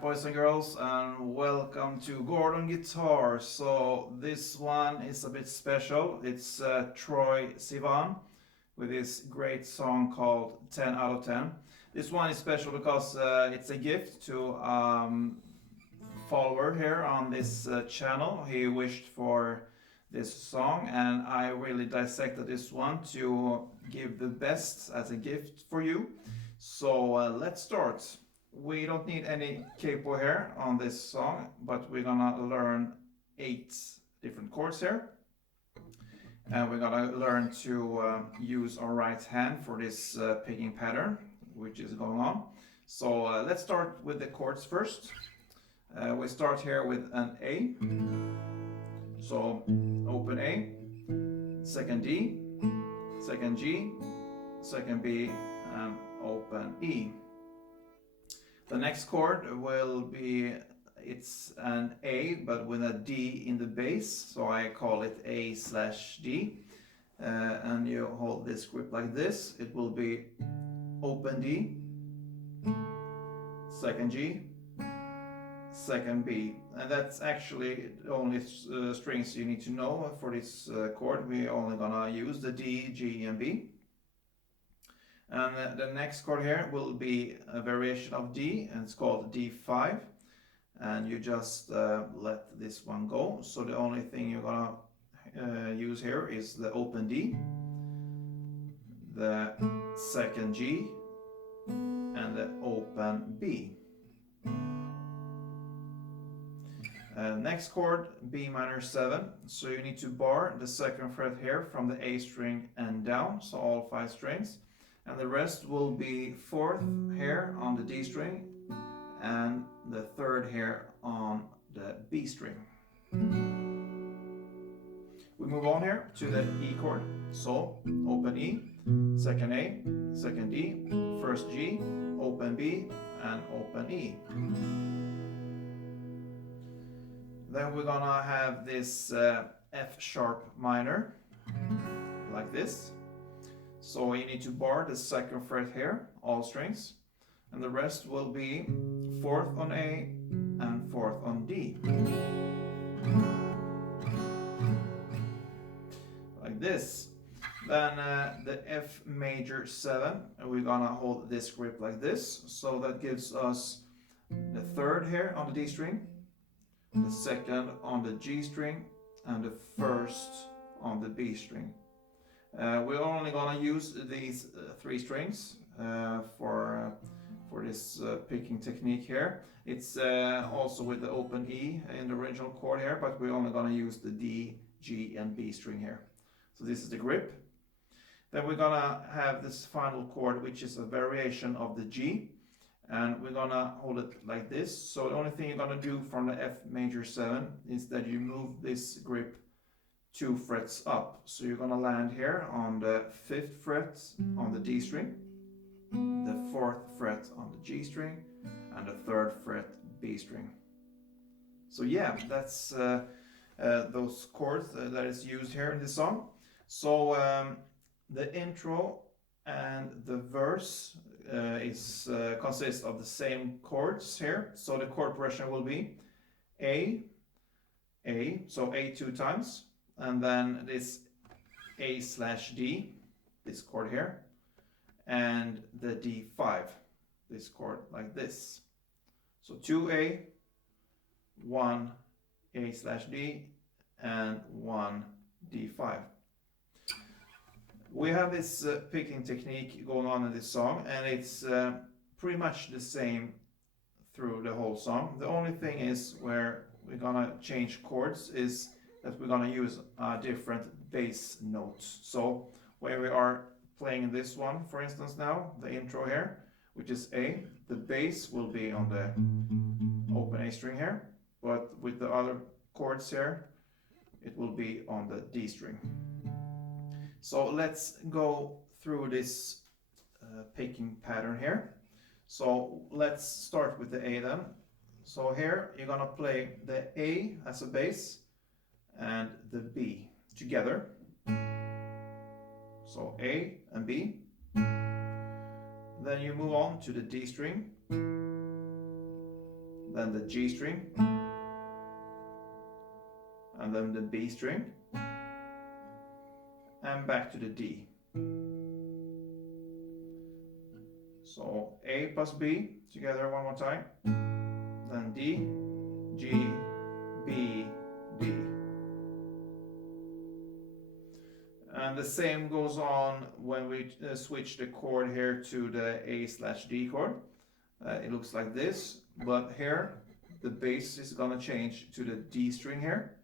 night, boys and girls, and welcome to Gordon Guitar. So this one is a bit special. It's Troye Sivan with his great song called 10 out of 10. This one is special because it's a gift to follower here on this channel. He wished for this song, and I really dissected this one to give the best as a gift for you. So let's start. We don't need any capo here on this song, but we're gonna learn 8 different chords here. And we're gonna learn to use our right hand for this picking pattern, which is going on. So let's start with the chords first. We start here with an A. So open A, second D, second G, second B, and open E. The next chord will be, it's an A but with a D in the bass, so I call it A/D. And you hold this grip like this. It will be open D, second G, second B, and that's actually the only strings you need to know for this chord. We're only gonna use the D, G, and B. And the next chord here will be a variation of D, and it's called D5. And you just let this one go. So the only thing you're gonna use here is the open D, the second G, and the open B. Next chord, B minor 7. So you need to bar the second fret here from the A string and down, so all 5 strings. And the rest will be 4th here on the D string and the 3rd here on the B string. We move on here to the E chord. So open E, second A, second D, first G, open B, and open E. Then we're gonna have this F sharp minor, like this. So you need to bar the second fret here, all strings, and the rest will be 4th on A and 4th on D. Like this. Then the F major 7, and we're gonna hold this grip like this. So that gives us the 3rd here on the D string, the 2nd on the G string, and the 1st on the B string. We're only gonna use these 3 strings for this picking technique here. It's also with the open E in the original chord here, but we're only gonna use the D, G, and B string here. So this is the grip. Then we're gonna have this final chord, which is a variation of the G, and we're gonna hold it like this. So the only thing you're gonna do from the F major 7 is that you move this grip 2 frets up. So you're gonna land here on the 5th fret on the D string, the 4th fret on the G string, and the 3rd fret B string. So yeah, that's those chords that is used here in this song. So the intro and the verse consists of the same chords here. So the chord progression will be A, so A 2 times, and then this A/D, this chord here, and the D5, this chord like this. So 2A, 1 A/D, and 1 D5. We have this picking technique going on in this song, and it's pretty much the same through the whole song. The only thing is where we're gonna change chords is that we're gonna use different bass notes. So where we are playing this one, for instance now, the intro here, which is A, the bass will be on the open A string here, but with the other chords here, it will be on the D string. So let's go through this picking pattern here. So let's start with the A then. So here you're gonna play the A as a bass and the B together. So A and B. Then you move on to the D string, then the G string, and then the B string, and back to the D. So A plus B together one more time, then D, G, B, D. And the same goes on when we switch the chord here to the A/D chord. It looks like this, but here the bass is gonna change to the D string here.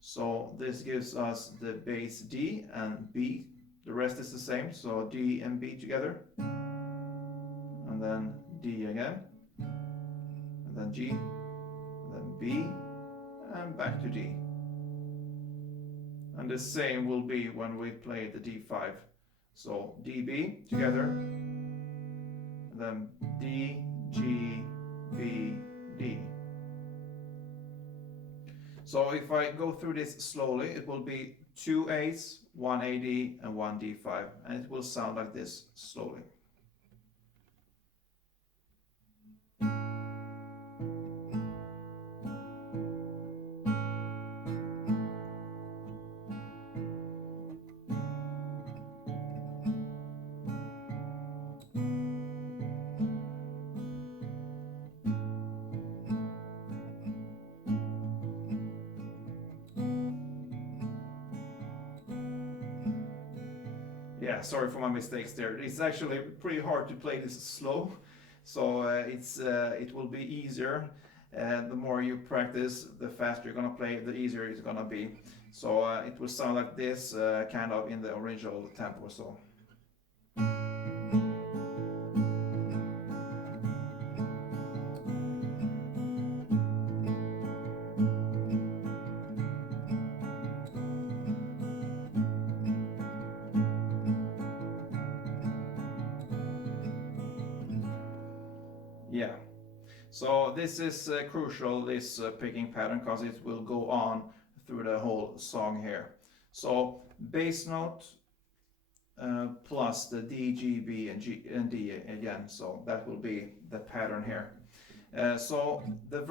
So this gives us the bass D and B. The rest is the same, so D and B together. And then D again, and then G, and then B, and back to D. And the same will be when we play the D5. So D, B together, and then D, G, B, D. So if I go through this slowly, it will be 2 A's, 1 AD, and 1 D5, and it will sound like this slowly. Yeah, sorry for my mistakes there. It's actually pretty hard to play this slow, so it will be easier. The more you practice, the faster you're gonna play, the easier it's gonna be. So it will sound like this, kind of in the original tempo. So. Yeah, so this is crucial, this picking pattern, because it will go on through the whole song here. So bass note plus the D, G, B, and G and D again. So that will be the pattern here. So the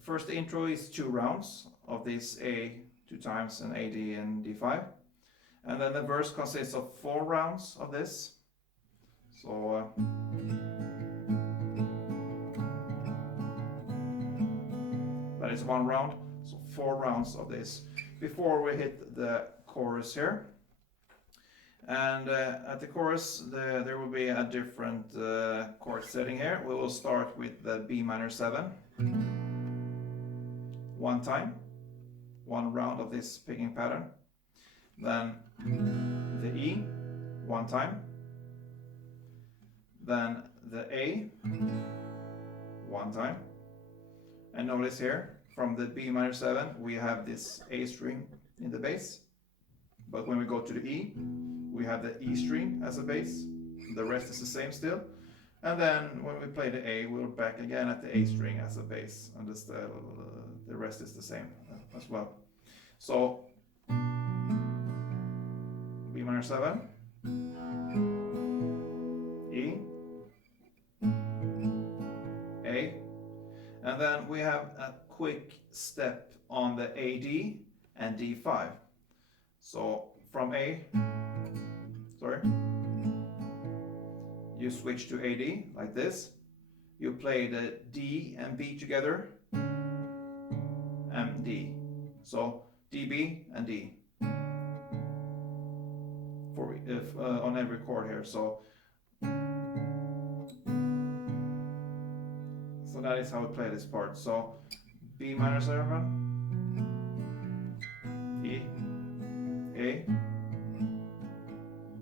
first intro is 2 rounds of this A 2 times and AD and D5, and then the verse consists of 4 rounds of this. So. That is 1 round, so 4 rounds of this before we hit the chorus here. And at the chorus, there will be a different chord setting here. We will start with the B minor 7, 1 time, 1 round of this picking pattern. Then the E, 1 time. Then the A, 1 time. And notice here, from the B minor 7, we have this A string in the bass. But when we go to the E, we have the E string as a bass. The rest is the same still. And then when we play the A, we're back again at the A string as a bass. And the rest is the same as well. So, B minor 7, E, A, and then we have a quick step on the AD and D5. So from you switch to AD like this. You play the D and B together, and D. So DB and D on every chord here. So that is how we play this part. So B minor 7, E, A,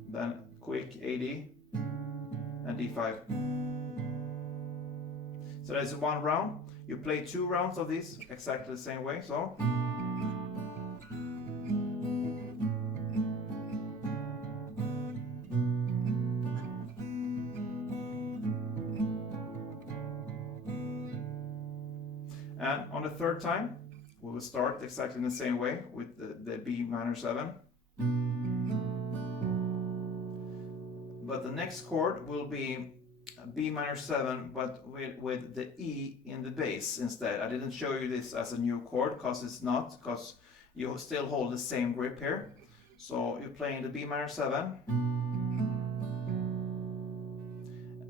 then quick AD and D5. So that's 1 round. You play 2 rounds of this exactly the same way. So. And on the 3rd time, we will start exactly in the same way with the B minor 7. But the next chord will be B minor 7, but with the E in the bass instead. I didn't show you this as a new chord because it's not, because you still hold the same grip here. So you're playing the B minor 7,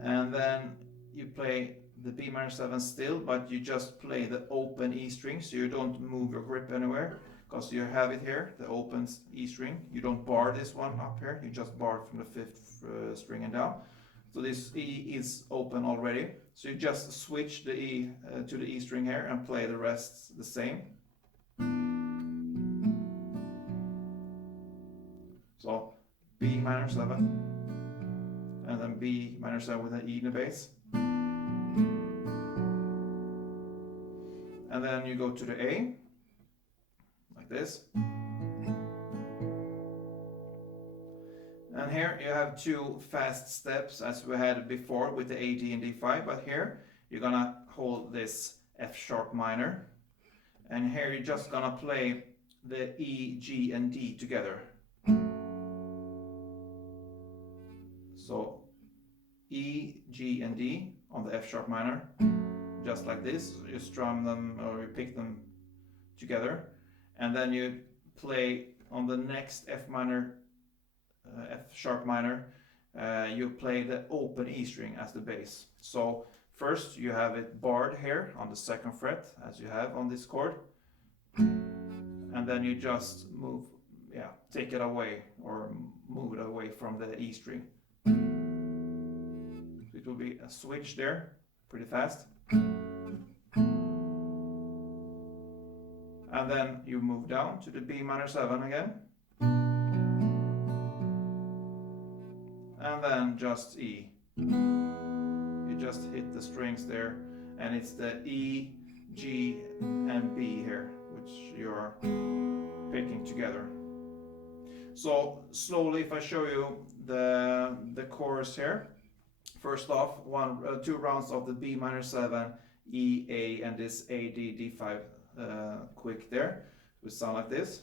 and then you play the B minor 7 still, but you just play the open E string, so you don't move your grip anywhere, because you have it here, the open E string. You don't bar this one up here, you just bar from the 5th string and down. So this E is open already. So you just switch the E to the E string here and play the rest the same. So B minor 7, and then B minor 7 with an E in the bass. And then you go to the A, like this. And here you have 2 fast steps as we had before with the A, D, and D5, but here you're gonna hold this F sharp minor, and here you're just gonna play the E, G, and D together. So E, G, and D on the F sharp minor, just like this. You strum them or you pick them together, and then you play on the next F minor, F sharp minor, you play the open E string as the bass. So first you have it barred here on the 2nd fret as you have on this chord, and then you just move, take it away or move it away from the E string. So it will be a switch there, pretty fast. And then you move down to the B minor 7 again. And then just E. You just hit the strings there, and it's the E, G, and B here, which you're picking together. So slowly, if I show you the chorus here. First off, 2 rounds of the B minor 7, E, A, and this A, D, D5 quick there. It will sound like this.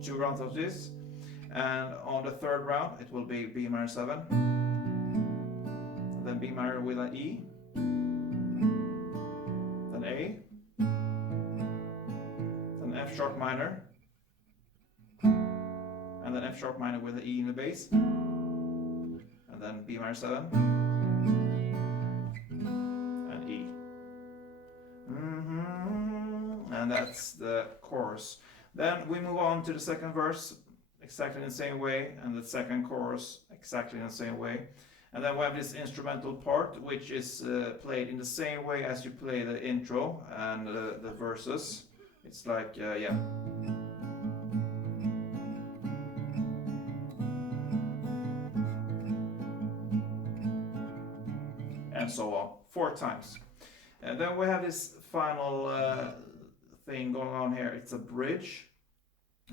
So 2 rounds of this, and on the 3rd round it will be B minor 7, then B minor with an E, then A, then F sharp minor, and then F sharp minor with an E in the bass, and then B minor 7, and E. And that's the chorus. Then we move on to the 2nd verse, exactly in the same way, and the 2nd chorus, exactly in the same way. And then we have this instrumental part, which is played in the same way as you play the intro and the verses. It's like, and so on, 4 times. And then we have this final thing going on here. It's a bridge,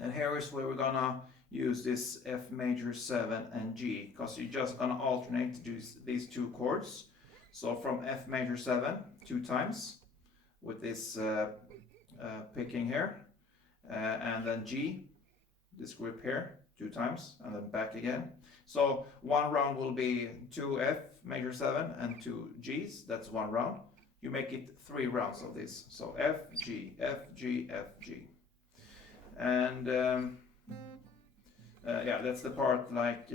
and here is where we're gonna use this F major 7 and G, because you're just gonna alternate to do these 2 chords. So from F major 7 2 times with this picking here, and then G, this grip here 2 times, and then back again. So 1 round will be 2 F major 7 and 2 Gs. That's 1 round. You make it 3 rounds of this. So F, G, F, G, F, G. And that's the part like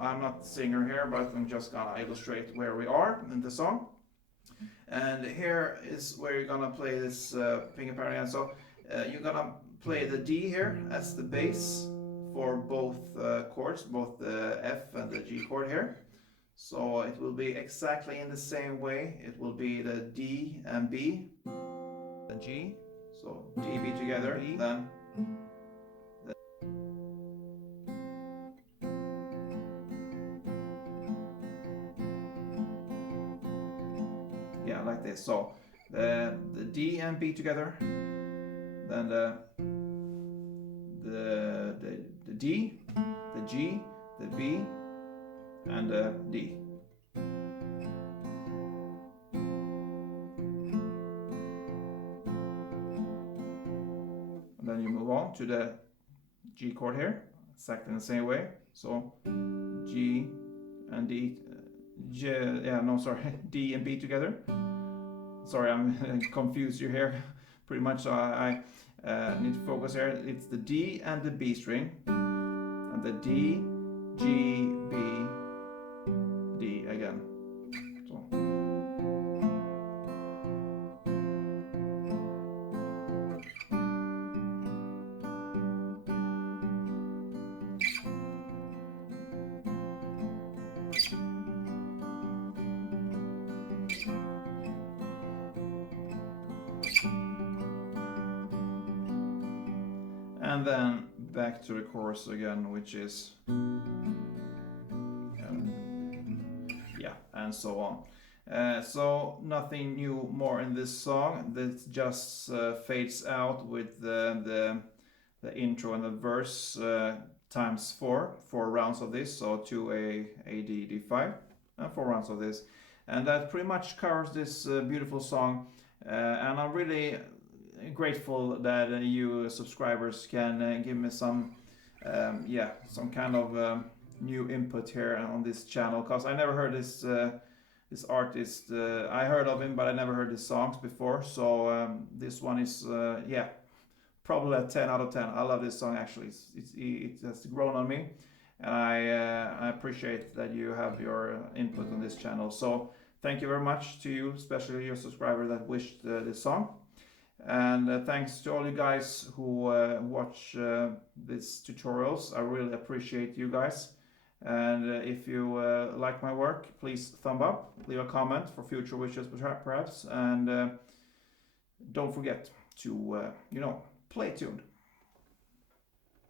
I'm not the singer here, but I'm just gonna illustrate where we are in the song. And here is where you're gonna play this finger pattern. So you're gonna play the D here as the bass for both chords, both the F and the G chord here. So it will be exactly in the same way. It will be the D and B, the G. So D, B together, then like this. So the D and B together, then the D, the G, the B, and the D. And then you move on to the G chord here, exactly in the same way. So G and D, D and B together. Sorry, I'm confused you here pretty much, so I need to focus here. It's the D and the B string, and the D, G, B, D again. So. And then back to the chorus again, which is and so on. So nothing new more in this song. This just fades out with the intro and the verse times 4 rounds of this, so 2 A D D5 and 4 rounds of this, and that pretty much covers this beautiful song. And I'm really grateful that you subscribers can give me some kind of new input here on this channel, because I never heard this artist. I heard of him, but I never heard his songs before, so this one is probably a 10 out of 10. I love this song actually. It has grown on me, and I appreciate that you have your input on this channel. So thank you very much to you, especially your subscriber that wished this song. And thanks to all you guys who watch these tutorials. I really appreciate you guys. And if you like my work, please thumb up, leave a comment for future wishes perhaps, and don't forget to play tuned.